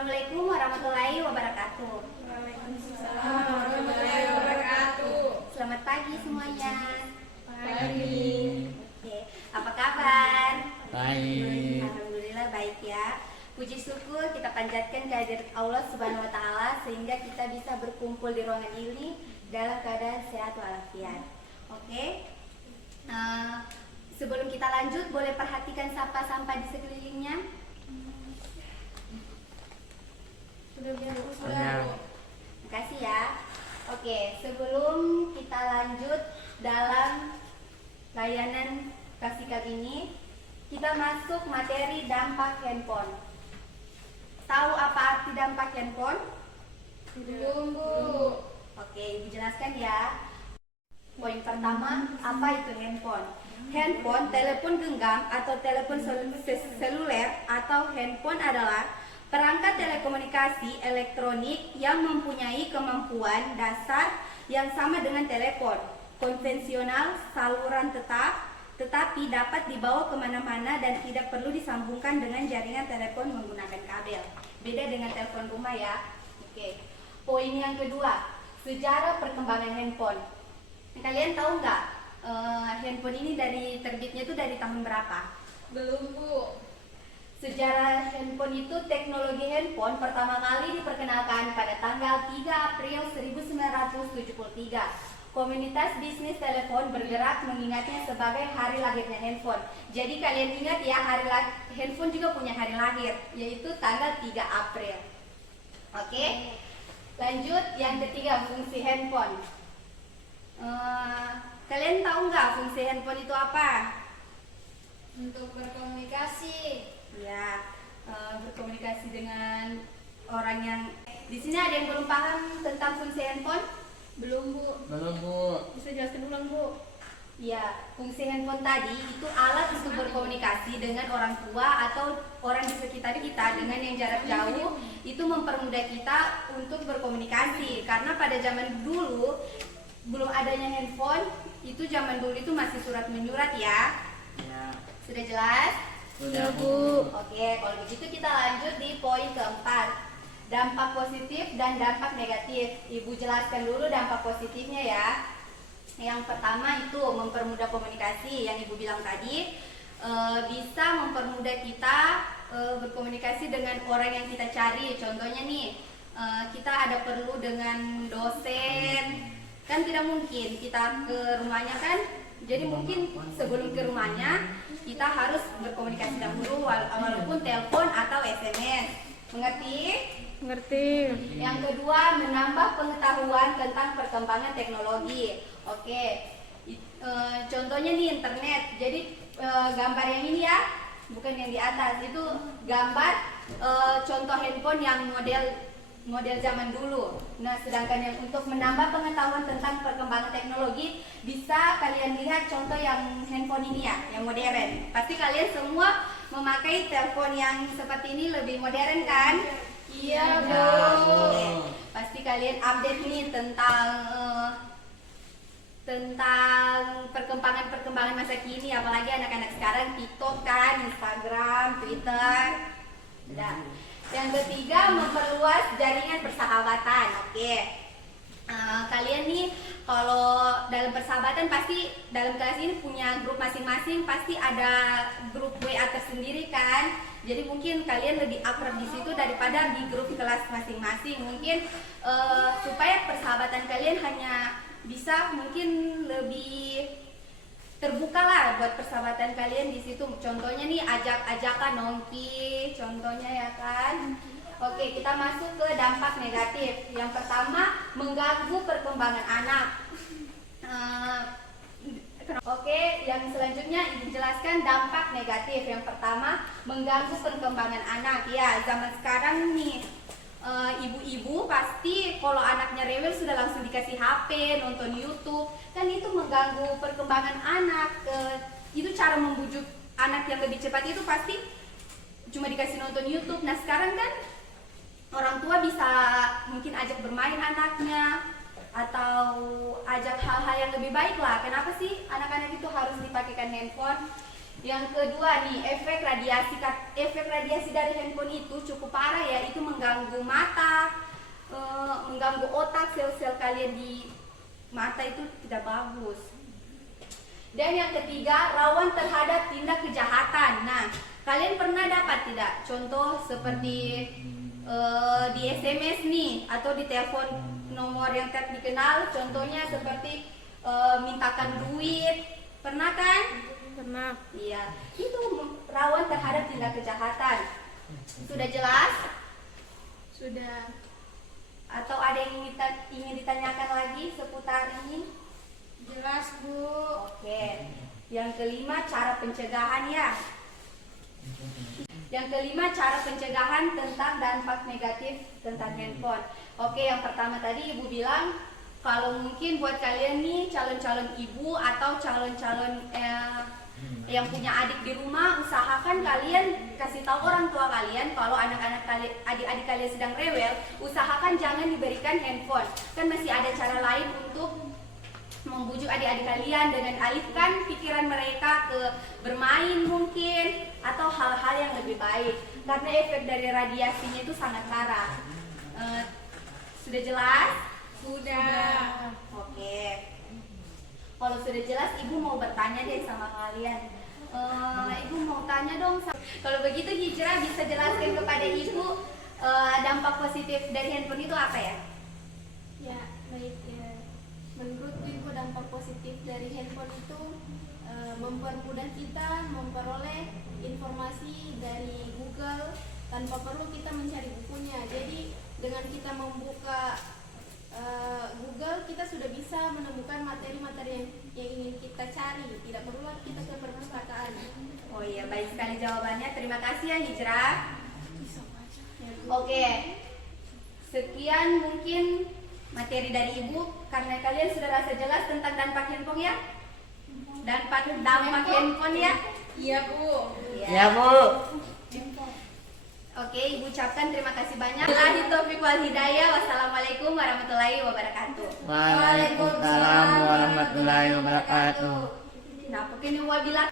Assalamualaikum warahmatullahi wabarakatuh. Waalaikumsalam warahmatullahi wabarakatuh. Selamat pagi semuanya. Pagi. Oke, apa kabar? Baik. Alhamdulillah baik ya. Puji syukur kita panjatkan kehadirat Allah Subhanahu wa taala sehingga kita bisa berkumpul di ruangan ini dalam keadaan sehat walafiat. Oke. Sebelum kita lanjut, boleh perhatikan sampah-sampah di sekelilingnya. Sudah Bu. Terima kasih ya. Oke, sebelum kita lanjut dalam layanan kasih ini, kita masuk materi dampak handphone. Tahu apa arti dampak handphone? Belum Bu. Oke, Ibu jelaskan ya. Poin pertama, apa itu handphone? Handphone, telepon genggam atau telepon seluler atau handphone adalah perangkat telekomunikasi elektronik yang mempunyai kemampuan dasar yang sama dengan telepon konvensional saluran tetap, tetapi dapat dibawa kemana-mana dan tidak perlu disambungkan dengan jaringan telepon menggunakan kabel. Beda dengan telepon rumah ya. Oke. Poin yang kedua, sejarah perkembangan handphone. Kalian tahu nggak handphone ini dari terbitnya itu dari tahun berapa? Belum Bu. Sejarah handphone itu, teknologi handphone pertama kali diperkenalkan pada tanggal 3 April 1973. Komunitas bisnis telepon bergerak mengingatnya sebagai hari lahirnya handphone. Jadi kalian ingat ya, handphone juga punya hari lahir, yaitu tanggal 3 April. Oke, lanjut yang ketiga, fungsi handphone. Kalian tahu nggak fungsi handphone itu apa? Untuk berkomunikasi. Ya, berkomunikasi dengan orang yang di sini. Ada yang belum paham tentang fungsi handphone? Belum Bu. Belum Bu. Bisa jelaskan ulang Bu? Ya, fungsi handphone tadi itu alat untuk berkomunikasi dengan orang tua atau orang di sekitar kita dengan yang jarak jauh. Itu mempermudah kita untuk berkomunikasi karena pada zaman dulu belum adanya handphone, itu zaman dulu itu masih surat menyurat ya. Ya. Sudah jelas? Sudah Bu. Oke, kalau begitu kita lanjut di poin keempat, dampak positif dan dampak negatif. Ibu jelaskan dulu dampak positifnya ya. Yang pertama itu mempermudah komunikasi, yang Ibu bilang tadi, bisa mempermudah kita berkomunikasi dengan orang yang kita cari. Contohnya nih, kita ada perlu dengan dosen, kan tidak mungkin kita ke rumahnya kan. Jadi mungkin sebelum ke rumahnya kita harus berkomunikasi dahulu walaupun telepon atau SMS. Mengerti? Mengerti. Yang kedua, menambah pengetahuan tentang perkembangan teknologi. Oke. Contohnya nih internet. Jadi gambar yang ini ya, bukan yang di atas. Itu gambar contoh handphone yang model zaman dulu. Nah, sedangkan yang untuk menambah pengetahuan tentang perkembangan teknologi, bisa kalian lihat contoh yang handphone ini ya, yang modern. Pasti kalian semua memakai telepon yang seperti ini, lebih modern kan? Iya Bu. Oke. Pasti kalian update nih tentang perkembangan masa kini, apalagi anak-anak sekarang TikTok kan, Instagram, Twitter. Nah, yang ketiga, memperluas jaringan persahabatan. Oke. Kalian nih kalau dalam persahabatan pasti dalam kelas ini punya grup masing-masing, pasti ada grup WA tersendiri kan. Jadi mungkin kalian lebih akrab di situ daripada di grup kelas masing-masing. Mungkin supaya persahabatan kalian hanya bisa mungkin lebih terbuka lah buat persahabatan kalian di situ. Contohnya nih ajak-ajakan nongki, contohnya ya kan. Oke, kita masuk ke dampak negatif. Yang pertama, mengganggu perkembangan anak. Oke, yang selanjutnya Ibu jelaskan dampak negatif. Yang pertama, mengganggu perkembangan anak. Ya, zaman sekarang nih ibu-ibu pasti kalau anaknya rewel sudah langsung dikasih HP, nonton YouTube. Kan itu mengganggu perkembangan anak. Itu cara membujuk anak yang lebih cepat itu pasti cuma dikasih nonton YouTube. Nah, sekarang kan orang tua bisa mungkin ajak bermain anaknya atau ajak hal-hal yang lebih baik lah. Kenapa sih anak-anak itu harus dipakaikan handphone? Yang kedua nih, efek radiasi dari handphone itu cukup parah ya, itu mengganggu mata, mengganggu otak, sel-sel kalian di mata itu tidak bagus. Dan yang ketiga, rawan terhadap tindak kejahatan. Nah, kalian pernah dapat tidak contoh seperti di SMS nih atau di telepon nomor yang tak dikenal, contohnya seperti mintakan duit, pernah kan? Pernah. Iya, itu rawan terhadap tindak kejahatan. Sudah jelas? Sudah. Atau ada yang ingin ditanyakan lagi seputar ini? Jelas, Bu. Oke. Yang kelima, cara pencegahan ya. Yang kelima, cara pencegahan tentang dampak negatif tentang handphone. Oke, yang pertama tadi Ibu bilang kalau mungkin buat kalian nih calon-calon ibu atau calon-calon yang punya adik di rumah, usahakan kalian kasih tahu orang tua kalian kalau anak-anak kalian, adik-adik kalian sedang rewel, usahakan jangan diberikan handphone. Kan masih ada cara lain untuk membujuk adik-adik kalian dengan alihkan pikiran mereka ke bermain mungkin atau hal-hal yang lebih baik, karena efek dari radiasinya itu sangat parah. Sudah jelas? Sudah. Oke. Kalau sudah jelas, Ibu mau bertanya deh sama kalian. Ibu mau tanya dong. Kalau begitu Hijrah bisa jelaskan kepada Ibu dampak positif dari handphone itu apa ya? Ya, baik ya. Menurut Ibu dampak positif dari handphone itu mempermudah kita memperoleh informasi dari Google tanpa perlu kita mencari bukunya. Jadi dengan kita membuka Google, kita sudah bisa menemukan materi-materi yang ingin kita cari. Tidak perlu lagi kita ke perpustakaan. Oh iya, baik sekali jawabannya. Terima kasih ya Hijrah. Oke, sekian mungkin materi dari Ibu, karena kalian sudah rasa jelas tentang dampak handphone ya? Dampak handphone ya? Iya, Bu. Ya, Bu. Oke, Ibu ucapkan terima kasih banyak. Wabillahi taufiq wal hidayah. Wassalamualaikum warahmatullahi wabarakatuh. Waalaikumsalam warahmatullahi wabarakatuh. Nah, pokoknya wabillahi